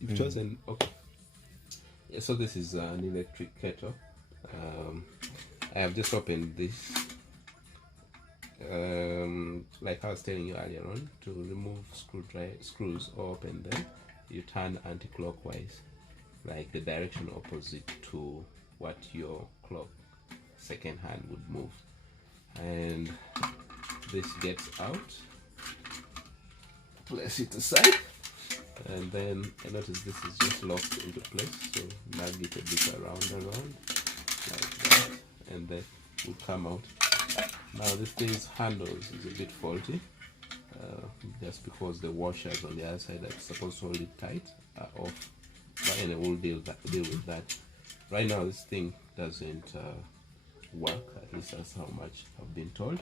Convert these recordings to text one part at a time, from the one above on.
You've chosen, okay. Yeah, so this is an electric kettle. I have just opened this. Like I was telling you earlier on, to remove screws or open them, you turn anti-clockwise, like the direction opposite to what your clock second hand would move. And this gets out, place it aside, and then I notice this is just locked into place, so nag it a bit around like that, and then will come out. Now this thing's handles is a bit faulty, just because the washers on the other side that's supposed to hold it tight are off. But anyway, we'll deal with that. Right now this thing doesn't work, at least that's how much I've been told.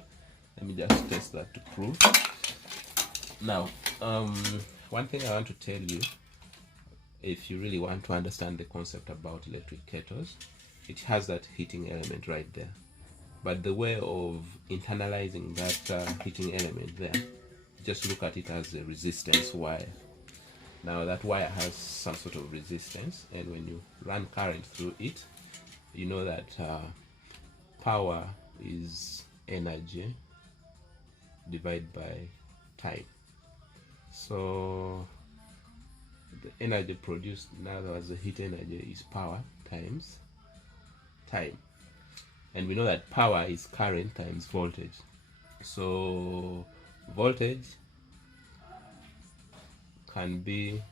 Let me just test that to prove. Now, one thing I want to tell you, if you really want to understand the concept about electric kettles, it has that heating element right there. But the way of internalizing that heating element there, just look at it as a resistance wire. Now that wire has some sort of resistance, and when you run current through it, you know that power is energy divided by time. So the energy produced, in other words, the heat energy, is power times time. And we know that power is current times voltage. So voltage can be,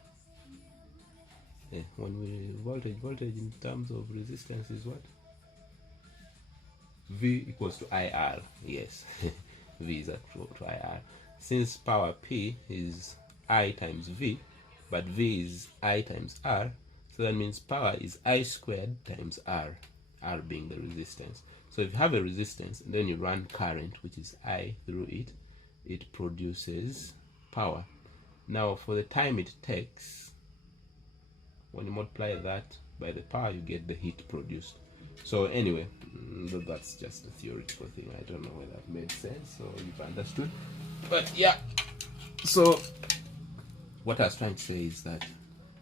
voltage in terms of resistance is what? V equals to IR. Yes, V is equal to IR. Since power P is I times V, but V is I times R, so that means power is I squared times R, R being the resistance. So if you have a resistance and then you run current, which is I, through it, it produces power. Now for the time it takes, when you multiply that by the power, you get the heat produced. So anyway, that's just a theoretical thing. I don't know whether that made sense or you've understood. But yeah, so what I was trying to say is that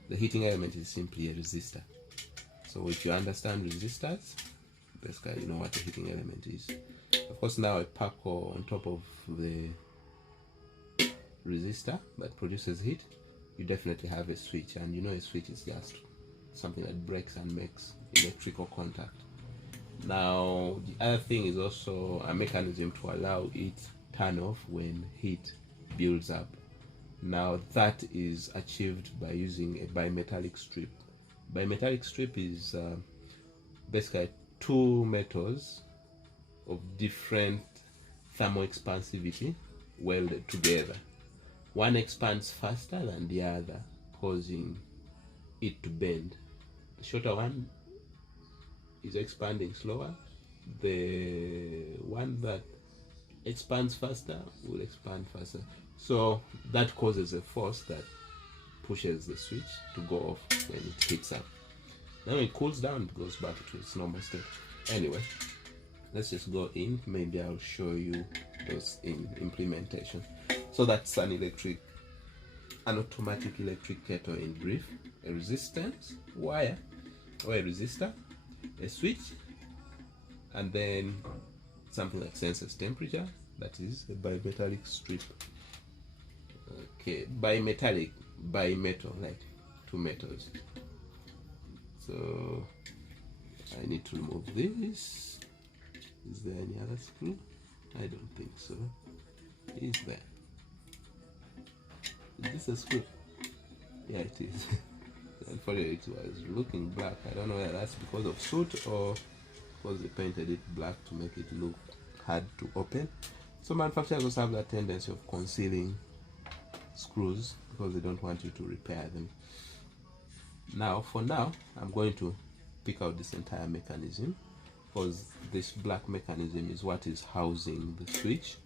the heating element is simply a resistor. So if you understand resistors, basically you know what the heating element is. Of course, now a paco on top of the resistor that produces heat, you definitely have a switch, and you know a switch is just something that breaks and makes electrical contact. Now the other thing is also a mechanism to allow it turn off when heat builds up. Now that is achieved by using a bimetallic strip. Bimetallic strip is basically two metals of different thermoexpansivity welded together. One expands faster than the other, causing it to bend. The shorter one is expanding slower. The one that expands faster will expand faster. So that causes a force that pushes the switch to go off when it heats up. Then when it cools down, it goes back to its normal state. Anyway, let's just go in. Maybe I'll show you those in implementation. So that's an automatic electric kettle in brief. A resistance wire or a resistor, a switch, and then something like senses temperature, that is a bimetallic strip. Okay, bimetallic, bimetal, like two metals. So I need to remove this. Is there any other screw? I don't think so. Is there? Is this a screw? Yeah, it is. Unfortunately, it was looking black. I don't know whether that's because of soot or because they painted it black to make it look hard to open. So manufacturers also have that tendency of concealing screws because they don't want you to repair them. Now, for now, I'm going to pick out this entire mechanism, because this black mechanism is what is housing the switch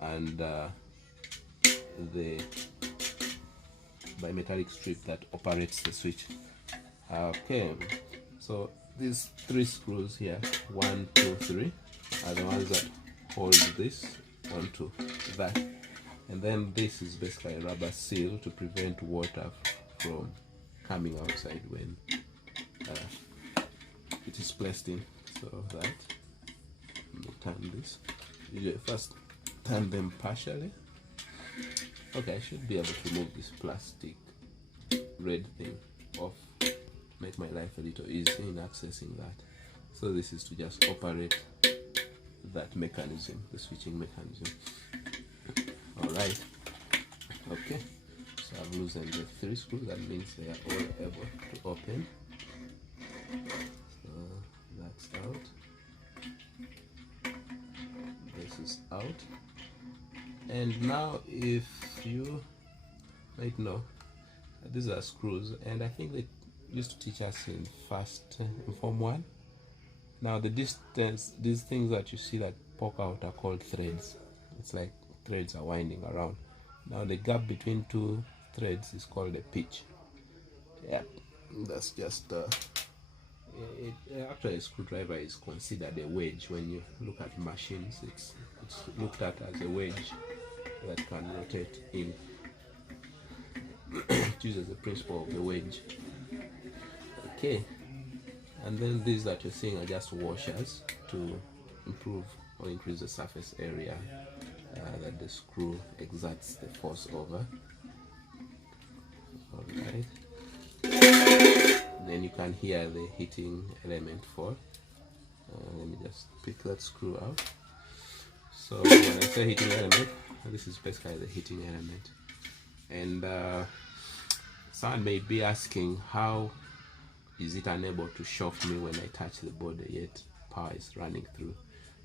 and the bimetallic strip that operates the switch. Okay, so these three screws here, 1, 2, 3, are the ones that hold this onto that, and then this is basically a rubber seal to prevent water from coming outside when it is placed in. So that, let me turn this. You first turn them partially. Okay, I should be able to remove this plastic red thing off, make my life a little easier in accessing that. So this is to just operate that mechanism, the switching mechanism. Alright, okay, so I've loosened the 3 screws. That means they are all able to open. So that's out, this is out. And now, if you might know, these are screws, and I think they used to teach us in Form 1. Now the distance, these things that you see that poke out are called threads. It's like threads are winding around. Now the gap between 2 threads is called a pitch. Yeah, that's just actually a screwdriver is considered a wedge. When you look at machines, it's looked at as a wedge that can rotate in. It uses the principle of the wedge. Okay, and then these that you're seeing are just washers to improve or increase the surface area that the screw exerts the force over. Alright, then you can hear the heating element fall. Let me just pick that screw out. So when I say heating element, this is basically the heating element. And someone may be asking, how is it unable to shock me when I touch the body yet power is running through?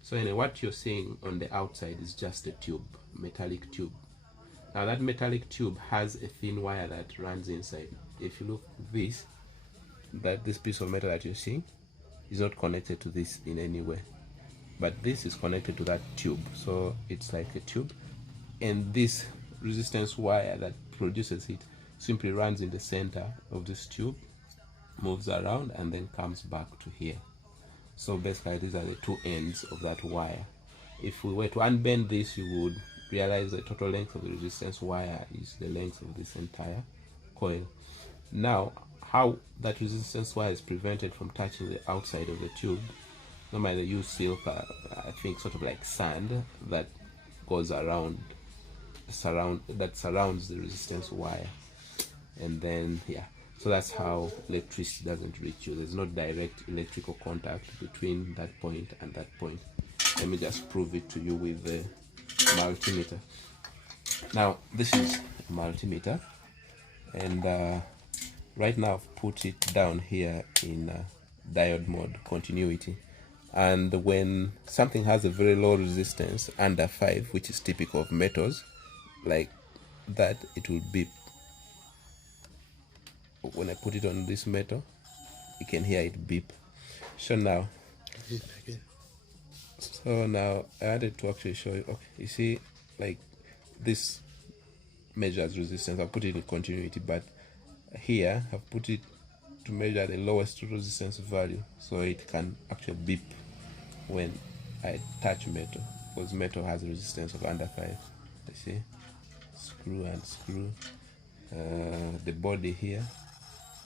So anyway, what you're seeing on the outside is just a tube, metallic tube. Now that metallic tube has a thin wire that runs inside. If you look at this piece of metal that you're seeing is not connected to this in any way, but this is connected to that tube. So it's like a tube, and this resistance wire that produces heat simply runs in the center of this tube, moves around, and then comes back to here. So basically these are the 2 ends of that wire. If we were to unbend this, you would realize the total length of the resistance wire is the length of this entire coil. Now, how that resistance wire is prevented from touching the outside of the tube, normally they use silk, I think sort of like sand, that goes around, that surrounds the resistance wire. And then so that's how electricity doesn't reach you. There's no direct electrical contact between that point and that point. Let me just prove it to you with the multimeter. Now this is a multimeter, and right now I've put it down here in diode mode, continuity. And when something has a very low resistance, under 5, which is typical of metals like that, it will beep. When I put it on this metal, you can hear it beep. So now I wanted to actually show you. Okay, you see, like this measures resistance. I've put it in continuity, but here I've put it to measure the lowest resistance value, so it can actually beep when I touch metal, because metal has a resistance of under 5. You see, screw and screw. The body here,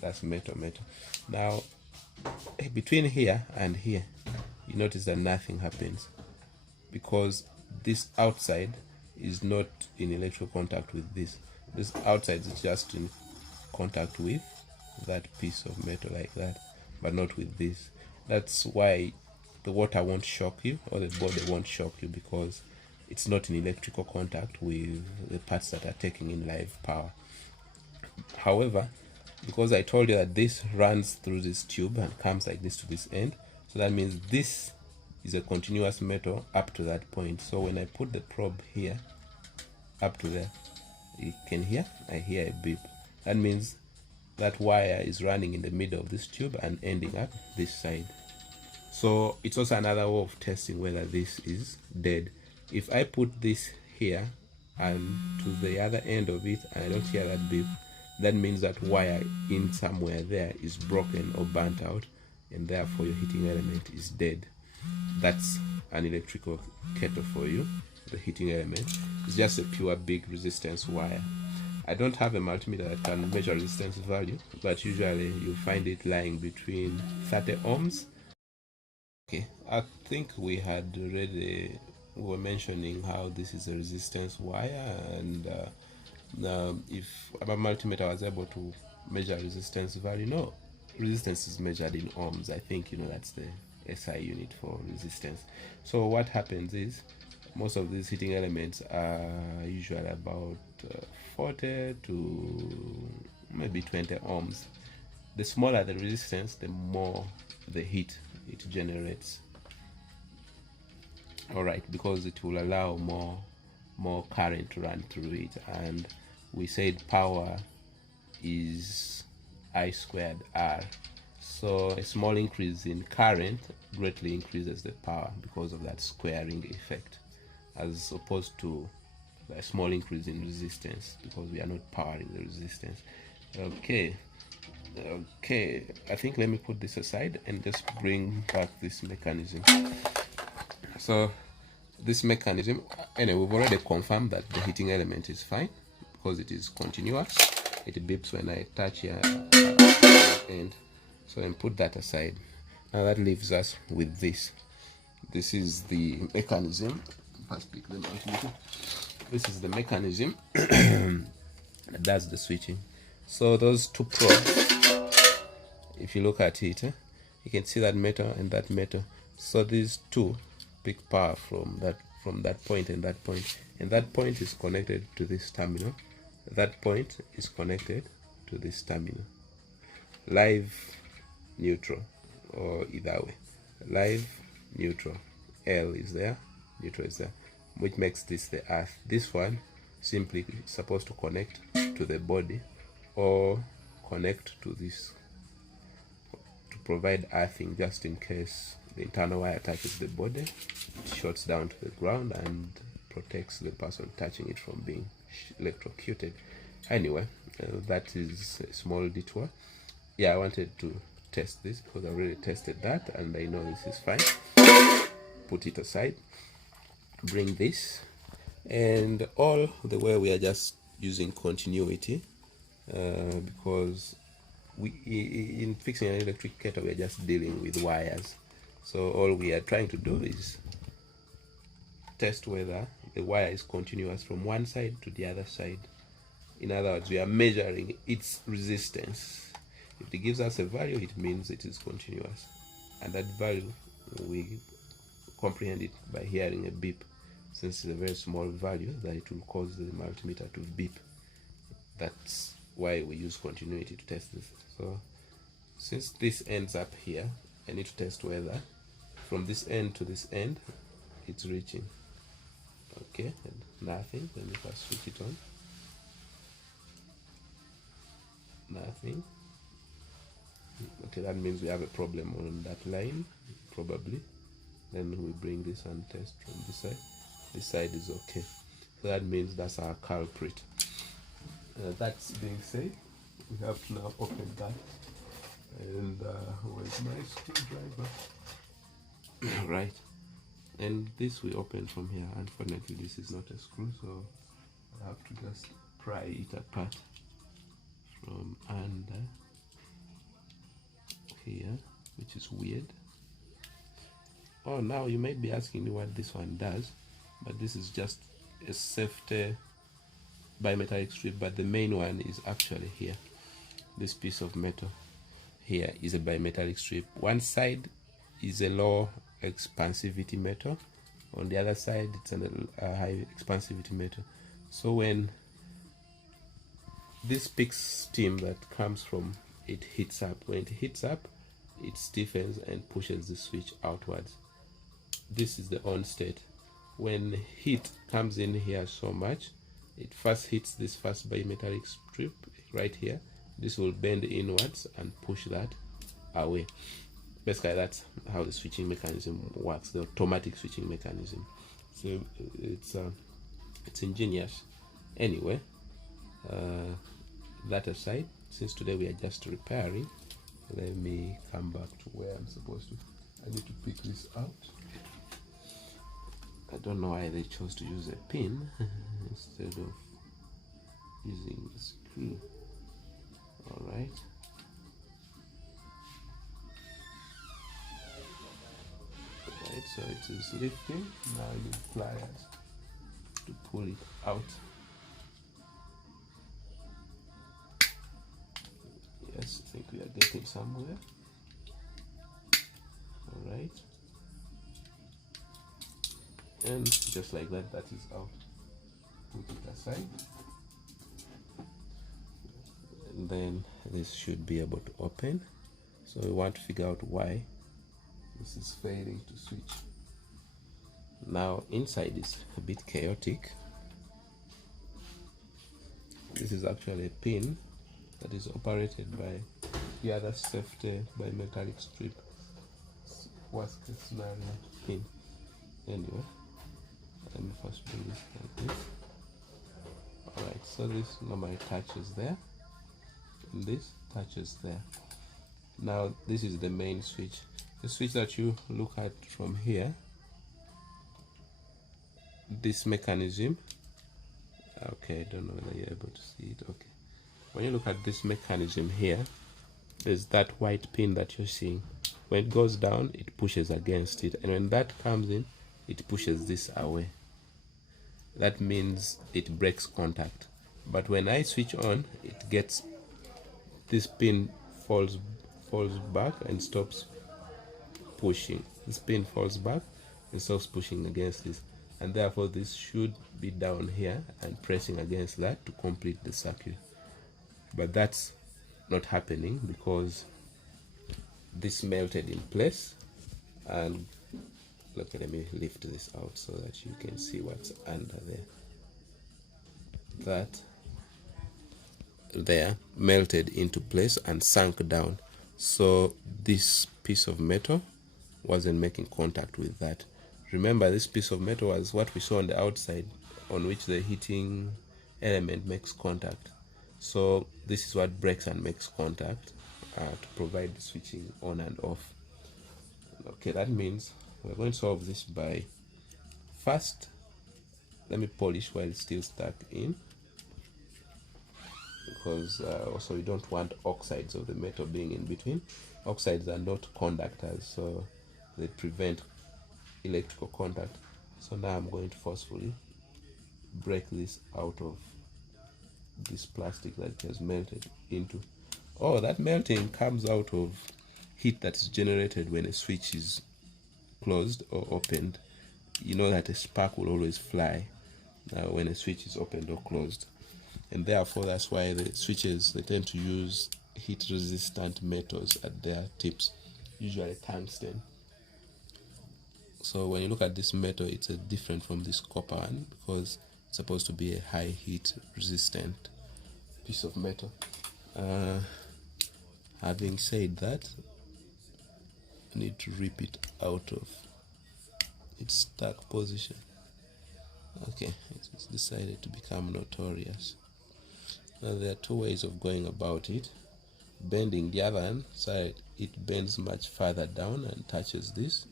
that's metal. Now between here and here, you notice that nothing happens, because this outside is not in electrical contact with this. This outside is just in contact with that piece of metal like that, but not with this. That's why the water won't shock you, or the body won't shock you, because it's not in electrical contact with the parts that are taking in live power. However, because I told you that this runs through this tube and comes like this to this end, so that means this is a continuous metal up to that point. So when I put the probe here up to there, you can hear, I hear a beep. That means that wire is running in the middle of this tube and ending up this side. So it's also another way of testing whether this is dead. If I put this here and to the other end of it and I don't hear that beep, that means that wire in somewhere there is broken or burnt out, and therefore your heating element is dead. That's an electrical kettle for you. The heating element is just a pure big resistance wire. I don't have a multimeter that can measure resistance value, but usually you find it lying between 30 ohms. Okay, I think we were mentioning how this is a resistance wire, and if a multimeter was able to measure resistance value, no, resistance is measured in ohms. I think that's the SI unit for resistance. So what happens is most of these heating elements are usually about 40 to maybe 20 ohms. The smaller the resistance, the more the heat it generates. All right, because it will allow more current to run through it, and we said power is I squared R. So a small increase in current greatly increases the power because of that squaring effect, as opposed to a small increase in resistance, because we are not powering the resistance. Okay, I think let me put this aside and just bring back this mechanism. So this mechanism, anyway, we've already confirmed that the heating element is fine because it is continuous. It beeps when I touch here and so then put that aside. Now that leaves us with this. This is the mechanism. First pick them out. This is the mechanism that does the switching. So those two probes, if you look at it, you can see that metal and that metal. So these two pick power from that point and that point, and that point is connected to this terminal. That point is connected to this terminal. Live, neutral, or either way. Live, neutral. L is there, neutral is there, which makes this the earth. This one simply is supposed to connect to the body or connect to this to provide earthing, just in case the internal wire touches the body, it shorts down to the ground and protects the person touching it from being electrocuted. Anyway, that is a small detour. Yeah, I wanted to test this because I already tested that and I know this is fine. Put it aside, bring this, and all the way we are just using continuity because in fixing an electric kettle we are just dealing with wires. So all we are trying to do is test whether the wire is continuous from one side to the other side. In other words, we are measuring its resistance. If it gives us a value, it means it is continuous, and that value we comprehend it by hearing a beep. Since it's a very small value, that it will cause the multimeter to beep. That's why we use continuity to test this. So since this ends up here, I need to test whether from this end to this end it's reaching. Okay, and nothing. Let me first switch it on. Nothing. Okay, that means we have a problem on that line, probably. Then we bring this and test from this side. This side is okay. So that means that's our culprit. That's being said, we have to now open that. And where's my screwdriver? Right. And this we open from here. Unfortunately, this is not a screw, so I have to just pry it apart from under here, which is weird. Oh, now you might be asking me what this one does, but this is just a safety bimetallic strip, but the main one is actually here. This piece of metal here is a bimetallic strip. One side is a low expansivity metal, on the other side it's a high expansivity metal. So when this picks steam that comes from it heats up, when it heats up it stiffens and pushes the switch outwards. This is the on state. When heat comes in here so much, it first hits this first bimetallic strip right here. This will bend inwards and push that away. Basically, that's how the switching mechanism works, the automatic switching mechanism. So it's ingenious. Anyway, that aside, since today we are just repairing, let me come back to where I'm supposed to. I need to pick this out. I don't know why they chose to use a pin instead of using the screw. All right. Right, so it is lifting. Now you pliers to pull it out. Yes, I think we are getting somewhere. All right. And just like that, that is out. Put it aside. And then this should be able to open. So we want to figure out why this is failing to switch. Now inside is a bit chaotic. This is actually a pin that is operated by the other safety by metallic strip. Worst case scenario pin. Anyway, let me first bring this like this. Alright, so this normally touches there, and this touches there. Now this is the main switch. The switch that you look at from here, this mechanism, okay, I don't know whether you're able to see it. Okay, when you look at this mechanism here, there's that white pin that you're seeing. When it goes down, it pushes against it, and when that comes in, it pushes this away. That means it breaks contact. But when I switch on, it gets, this pin falls back and stops pushing. This pin falls back and stops pushing against this, and therefore this should be down here and pressing against that to complete the circuit. But that's not happening because this melted in place. And look, let me lift this out so that you can see what's under there. That there melted into place and sunk down. So this piece of metal wasn't making contact with that. Remember, this piece of metal was what we saw on the outside, on which the heating element makes contact. So this is what breaks and makes contact to provide the switching on and off. Okay, that means we're going to solve this by, first, let me polish while it's still stuck in, because also we don't want oxides of the metal being in between. Oxides are not conductors, so they prevent electrical contact. So now I'm going to forcefully break this out of this plastic that has melted into. Oh, that melting comes out of heat that's generated when a switch is closed or opened. You know that a spark will always fly when a switch is opened or closed, and therefore that's why the switches, they tend to use heat resistant metals at their tips, usually tungsten. So when you look at this metal, it's different from this copper one because it's supposed to be a high heat resistant piece of metal. Having said that, I need to rip it out of its stuck position. Okay, it's decided to become notorious. Now there are two ways of going about it. Bending the other side, it bends much further down and touches this,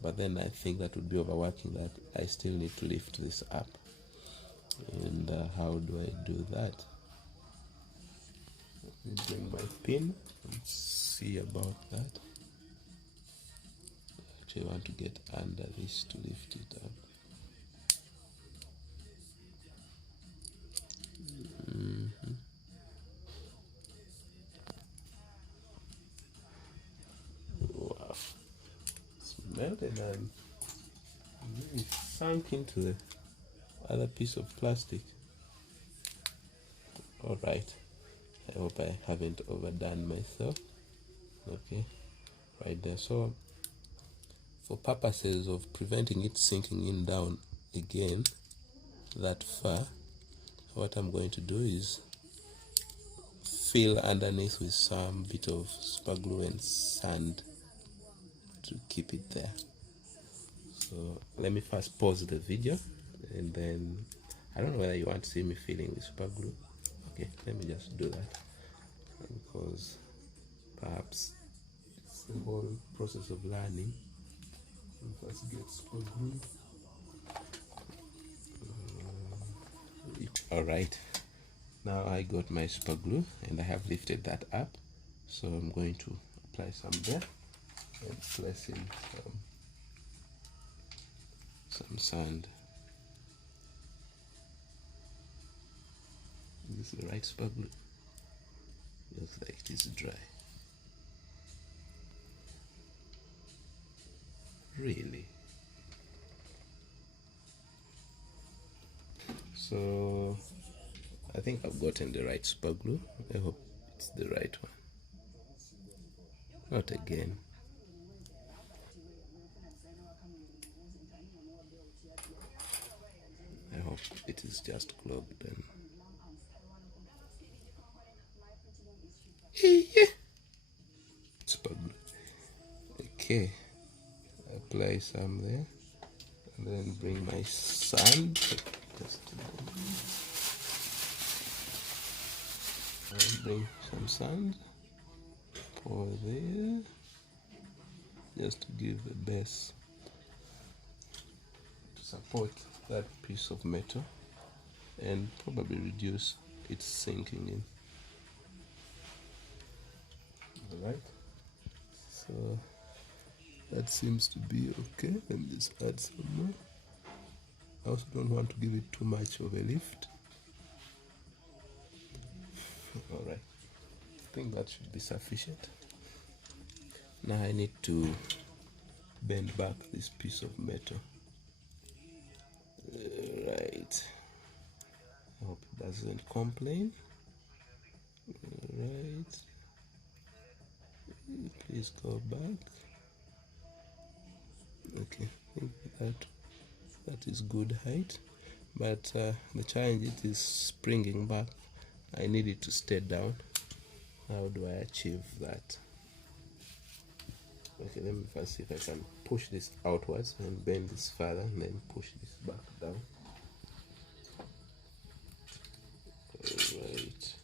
but then I think that would be overworking that. I still need to lift this up. And how do I do that? Let me bring my pin and see about that. Actually, I want to get under this to lift it up. Wow, it's melted and really sunk into the other piece of plastic. Alright, I hope I haven't overdone myself. Okay, right there. So for purposes of preventing it sinking in down again that far, what I'm going to do is fill underneath with some bit of super glue and sand to keep it there. So let me first pause the video, and then I don't know whether you want to see me filling with super glue. Okay, let me just do that, because perhaps it's the whole process of learning. First get super glue. All right, Now I got my super glue and I have lifted that up, so I'm going to apply some there and place in some sand. This is the right super glue. Looks like it is dry. Really? So I think I've gotten the right super glue. I hope it's the right one. Not again. I hope it is just clogged then. Super glue. Okay. Apply some there. And then bring my sand. Bring some sand. Pour there. Just to give a base to support that piece of metal and probably reduce its sinking in. Alright, so that seems to be okay. Let me just add some more. I also don't want to give it too much of a lift. Alright, I think that should be sufficient. Now I need to bend back this piece of metal. Right, I hope it doesn't complain. Right, please go back. Okay, I think that is good height, but the challenge it is springing back. I need it to stay down. How do I achieve that? Okay, let me first see if I can push this outwards and bend this further and then push this back down. Alright.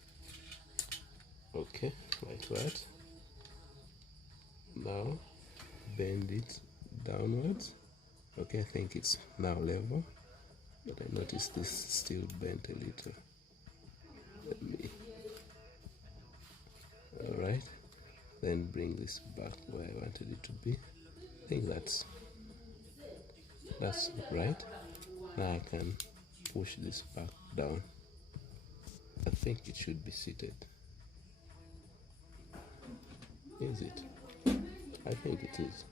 Okay, like that. Now bend it downwards. Okay, I think it's now level, but I notice this still bent a little. Let me. Alright, then bring this back where I wanted it to be. I think that's right. Now I can push this back down. I think it should be seated. Is it? I think it is.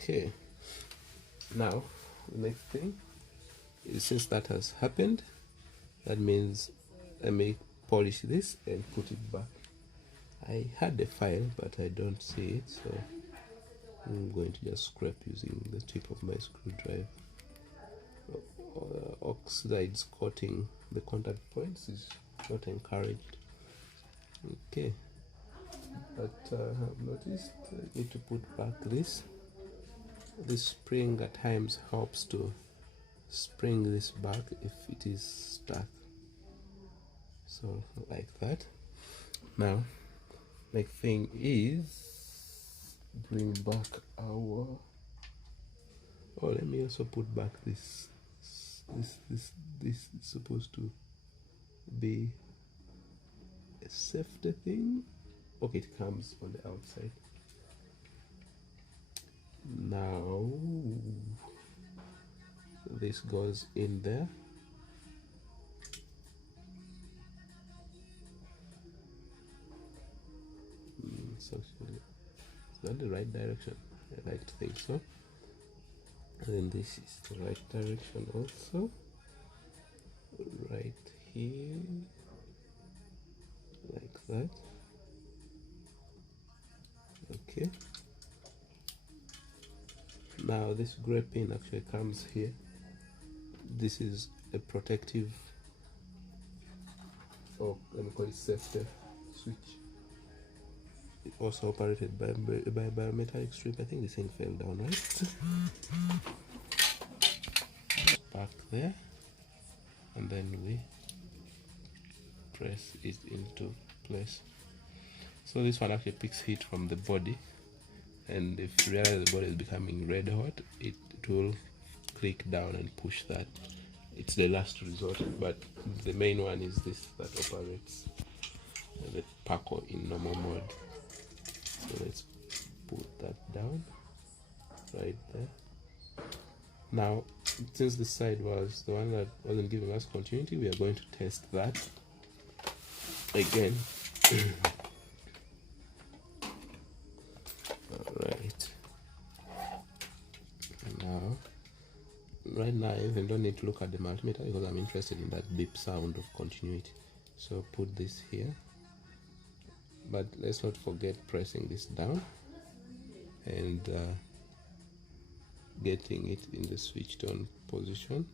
Okay. Now, the next thing is, since that has happened, that means I may polish this and put it back. I had a file, but I don't see it, so I'm going to just scrape using the tip of my screwdriver. Oxides coating the contact points is not encouraged. Okay, but I've noticed I need to put back this spring at times helps to spring this back if it is stuck, so like that. Now next thing is bring back our let me also put back this is supposed to be a safety thing. Okay, it comes on the outside. Now this goes in there. It's actually, is that the right direction? I like to think so. And then this is the right direction also. Right here, like that. Okay. Now this gray pin actually comes here. This is a protective, or let me call it safety switch. It also operated by bimetallic strip. I think this thing fell down, right? Back there, and then we press it into place. So this one actually picks heat from the body, and if you realize the body is becoming red hot, it will click down and push that it's the last resort, but the main one is this that operates the Paco in normal mode. So let's put that down right there. Now, since this side was the one that wasn't giving us continuity, we are going to test that again. Alright. Now, right now I even don't need to look at the multimeter because I'm interested in that beep sound of continuity. So put this here. But let's not forget pressing this down and getting it in the switched on position.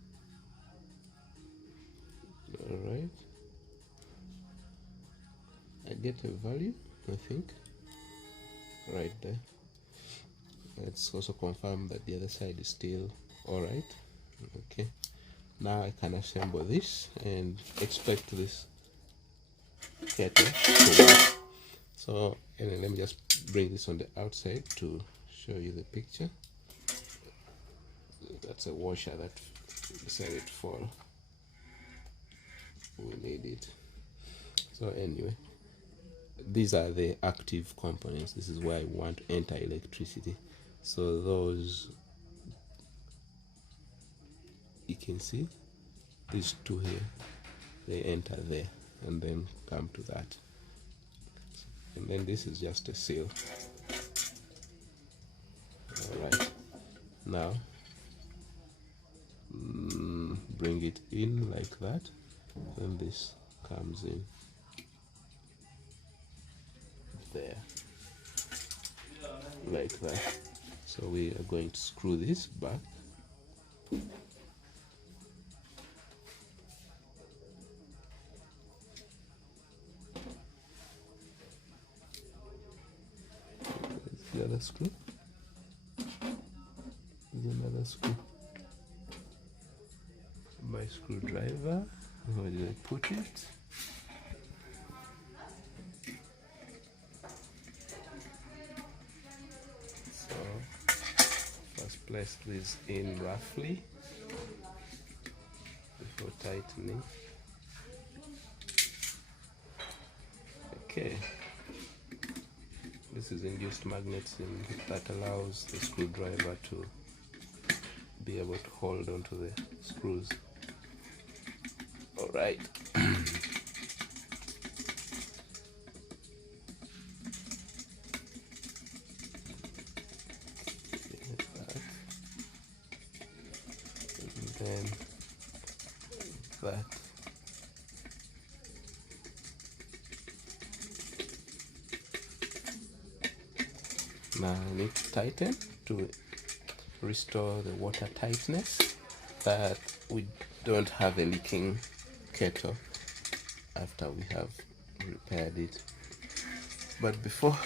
Alright, I get a value, I think, right there. Let's also confirm that the other side is still alright. Okay, now I can assemble this and expect this kettle to work. So anyway, let me just bring this on the outside to show you the picture. That's a washer that decided to fall. We need it. So anyway, these are the active components. This is where I want to enter electricity. So those, you can see these two here, they enter there and then come to that. And then this is just a seal. Alright, now bring it in like that, and this comes in there like that. So we are going to screw this back. The other screw. There's another screw. My screwdriver. Where did I put it? So first place this in roughly before tightening. Okay. This is induced magnetism that allows the screwdriver to be able to hold onto the screws. Alright. And then that. Now I need to tighten to restore the water tightness, that we don't have a leaking kettle after we have repaired it. But before,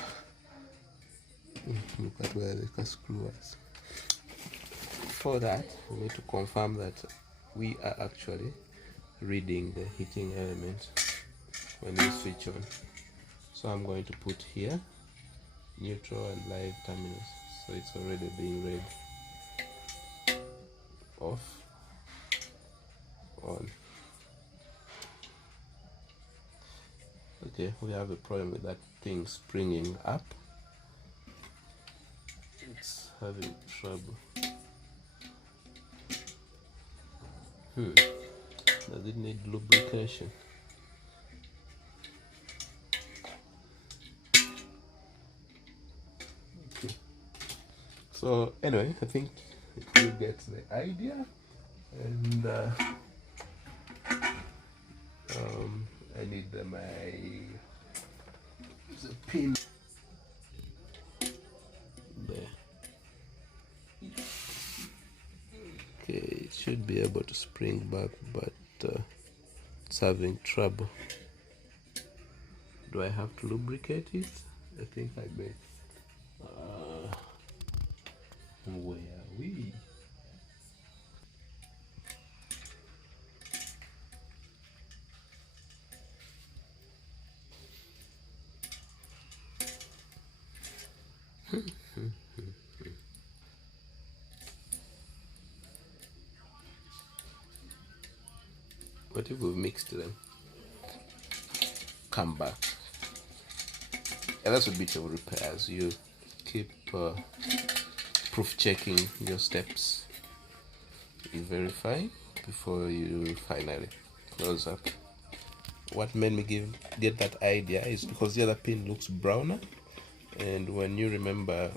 look at where the screw was. Before that, we need to confirm that we are actually reading the heating element when we switch on. So I'm going to put here neutral and live terminals, so it's already being read. Off, on. Okay, we have a problem with that thing springing up. It's having trouble. Does it need lubrication? Okay. So anyway, I think you get the idea, and I need my pin there. Okay, it should be able to spring back, but it's having trouble. Do I have to lubricate it? I think I may. Where are we? But if we've mixed them, come back. And that's a bit of repairs. You keep proof checking your steps. You verify before you finally close up. What made me get that idea is because the other pin looks browner, and when you remember,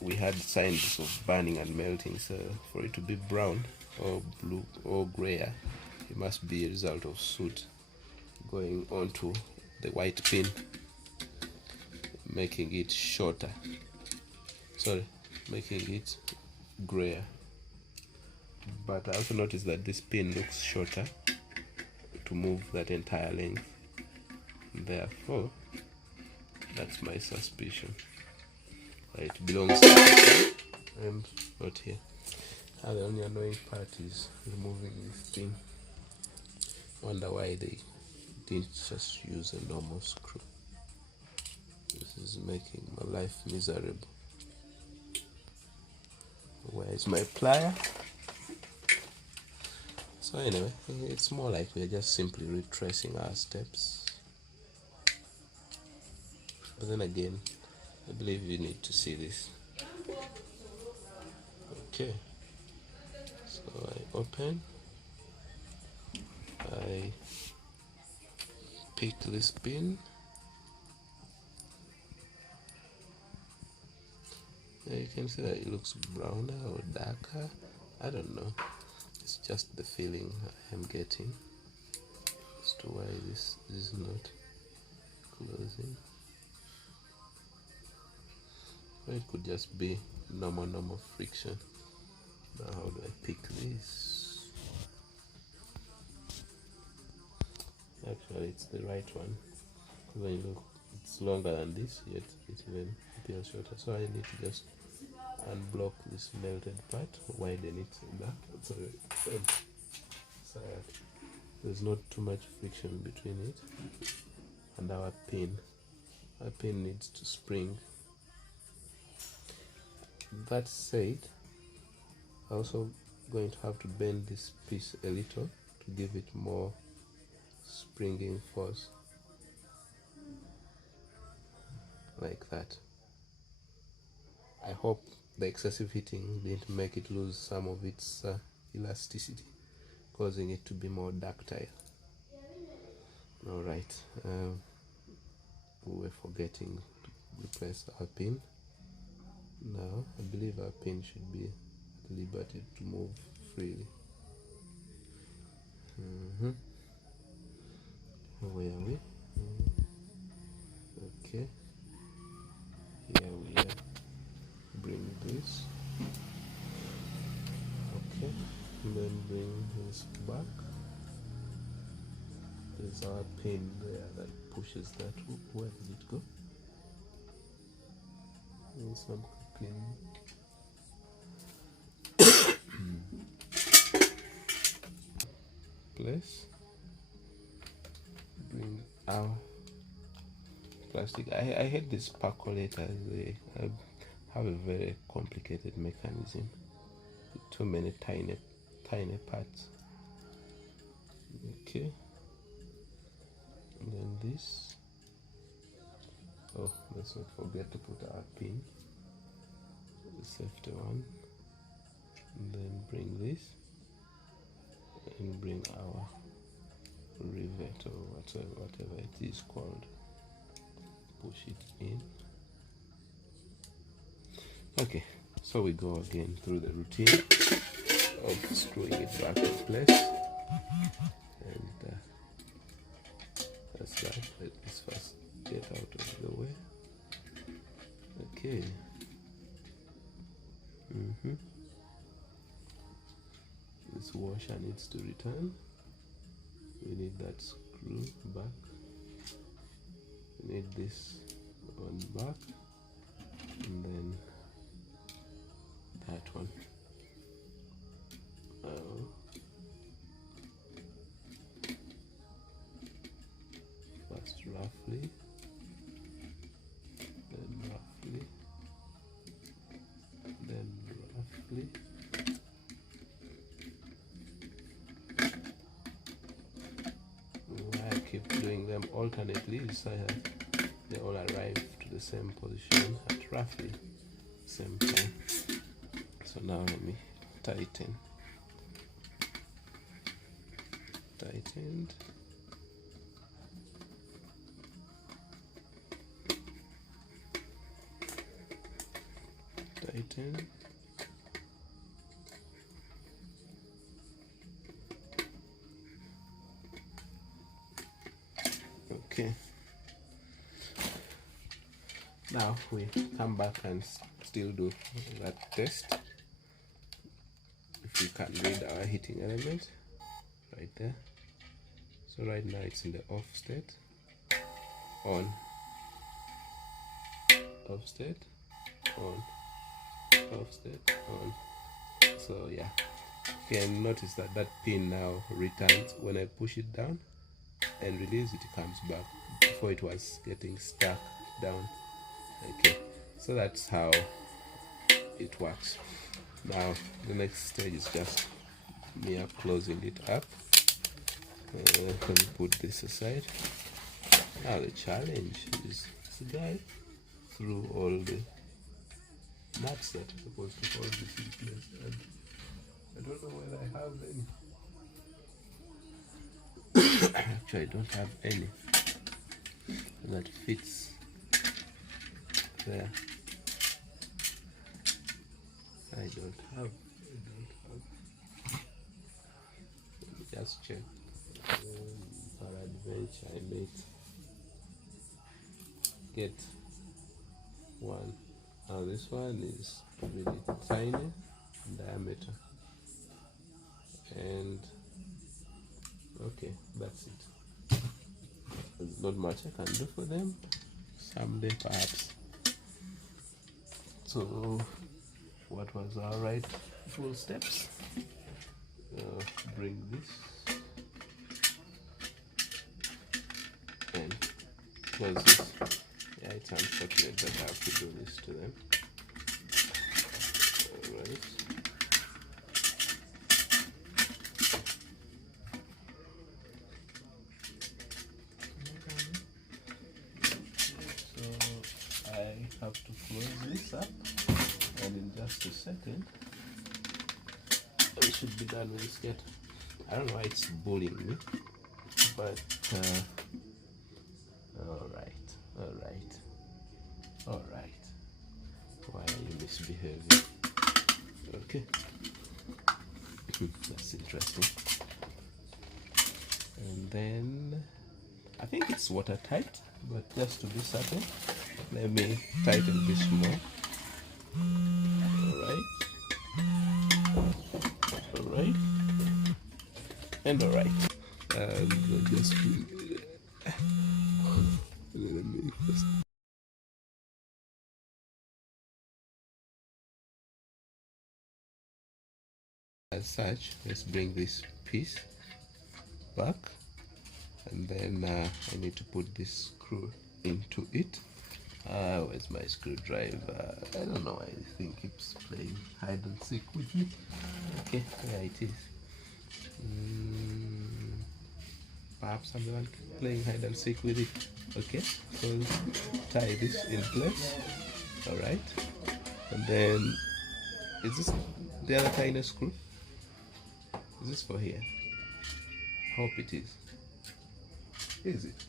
we had signs of burning and melting, so for it to be brown or blue or grayer, it must be a result of soot going onto the white pin, making it shorter. Making it grayer. But I also noticed that this pin looks shorter to move that entire length. Therefore, that's my suspicion. It belongs here and not here. Now the only annoying part is removing this thing. Wonder why they didn't just use a normal screw. This is making my life miserable. Where is my plier? So anyway, it's more like we're just simply retracing our steps. But then again, I believe you need to see this. Okay, so I open, I pick this pin. You can see that it looks browner or darker. I don't know. It's just the feeling I am getting as to why this is not closing. Or it could just be normal friction. Now how do I pick this? Actually, it's the right one. When you look, it's longer than this, yet it even appears shorter. So I need to just unblock this melted part, widen it back. Sorry. There's not too much friction between it and our pin. Our pin needs to spring. That said, I'm also going to have to bend this piece a little to give it more springing force, like that. I hope the excessive heating didn't make it lose some of its elasticity, causing it to be more ductile. Alright, we were forgetting to replace our pin. Now I believe our pin should be at liberty to move freely. Where are we? Okay, here we are. Bring this. Okay, and then bring this back. There's our pin there that pushes that. Where did it go? And some pin. Place. Bring our plastic. I hate this pacolator. They have a very complicated mechanism. Too many tiny parts. Okay. And then this. Oh, let's not forget to put our pin. The safety one. And then bring this. And bring our rivet or whatever it is called. Push it in. Okay, so we go again through the routine of screwing it back in place, and that's that. Let's first get out of the way. Okay. This washer needs to return. We need that screw back. We need this one back, and then that one. First roughly, then roughly, then roughly. playing them alternately, so that they all arrive to the same position at roughly the same time. So now let me tightened, tighten, okay. Now we come back and still do that test. If you can read our heating element right there. So right now it's in the off state, on, off state, on, off state, on. So yeah, you can notice that that pin now returns when I push it down and release it, comes back. Before it was getting stuck down. Okay, so that's how it works. Now the next stage is just me closing it up. Let me put this aside. Now the challenge is to guide through all the nuts that are supposed to hold this in place, and I don't know whether I have any. Actually, I don't have any that fits there. I don't have. Let me just check. Peradventure I may get one. Now this one is really tiny in diameter, and okay, that's it. There's not much I can do for them. Someday perhaps. So what was our rightful steps? Bring this and close this. Yeah, it's unfortunate that I have to do this to them. Alright. So I have to close this up, and in just a second we should be done with this kettle. I don't know why it's bullying me, but alright. Why are you misbehaving? Okay. That's interesting. And then I think it's watertight, but just to be certain, let me tighten this more. Alright. And alright. And just let me just as such. Let's bring this piece back, and then I need to put this screw into it. Where's my screwdriver? I don't know why this thing keeps playing hide and seek with me. Okay, there it is. Perhaps I'm the one playing hide and seek with it. Okay, so tie this in place. Alright, and then is this the other tiny screw? Is this for here? Hope it is. Is it?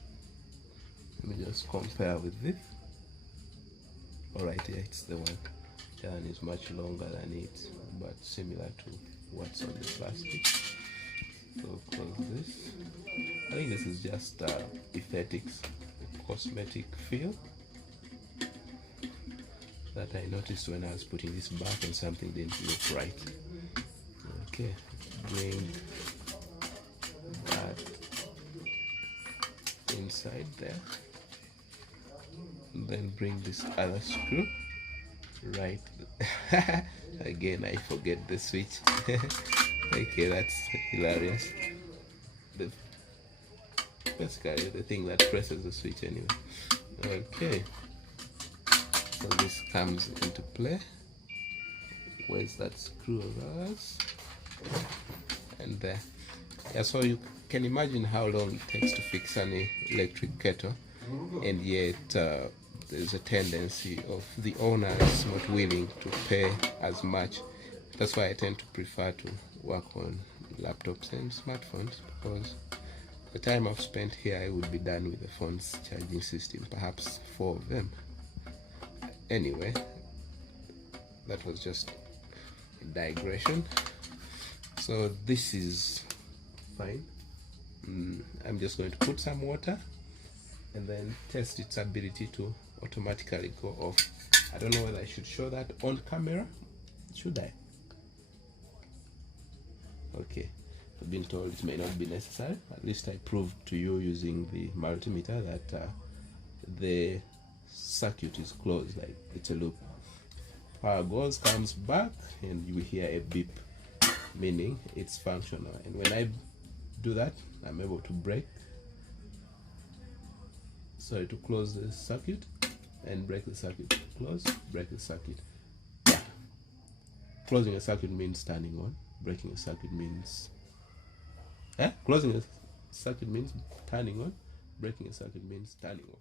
Let me just compare with this. Alright, yeah, it's the one. The one is much longer than it, but similar to what's on the plastic. So close this. I think this is just aesthetics, cosmetic feel that I noticed when I was putting this back and something didn't look right. Okay, bring that inside there, and then bring this other screw right. Again, I forget the switch. Okay, that's hilarious. Basically the thing that presses the switch anyway. Okay, so this comes into play. Where's that screw of ours? And there. Yeah, so can imagine how long it takes to fix an electric kettle, and yet there's a tendency of the owners not willing to pay as much. That's why I tend to prefer to work on laptops and smartphones, because the time I've spent here, I would be done with the phone's charging system, perhaps 4 of them. Anyway, that was just a digression. So this is fine. I'm just going to put some water and then test its ability to automatically go off. I don't know whether I should show that on camera. Should I? Okay, I've been told it may not be necessary. At least I proved to you using the multimeter that the circuit is closed, like it's a loop. Power goes, comes back, and you hear a beep, meaning it's functional. And when I do that, I'm able to close the circuit and break the circuit. Close, break the circuit. Yeah. Closing a circuit means turning on. Breaking a circuit means closing a circuit means turning on. Breaking a circuit means turning off.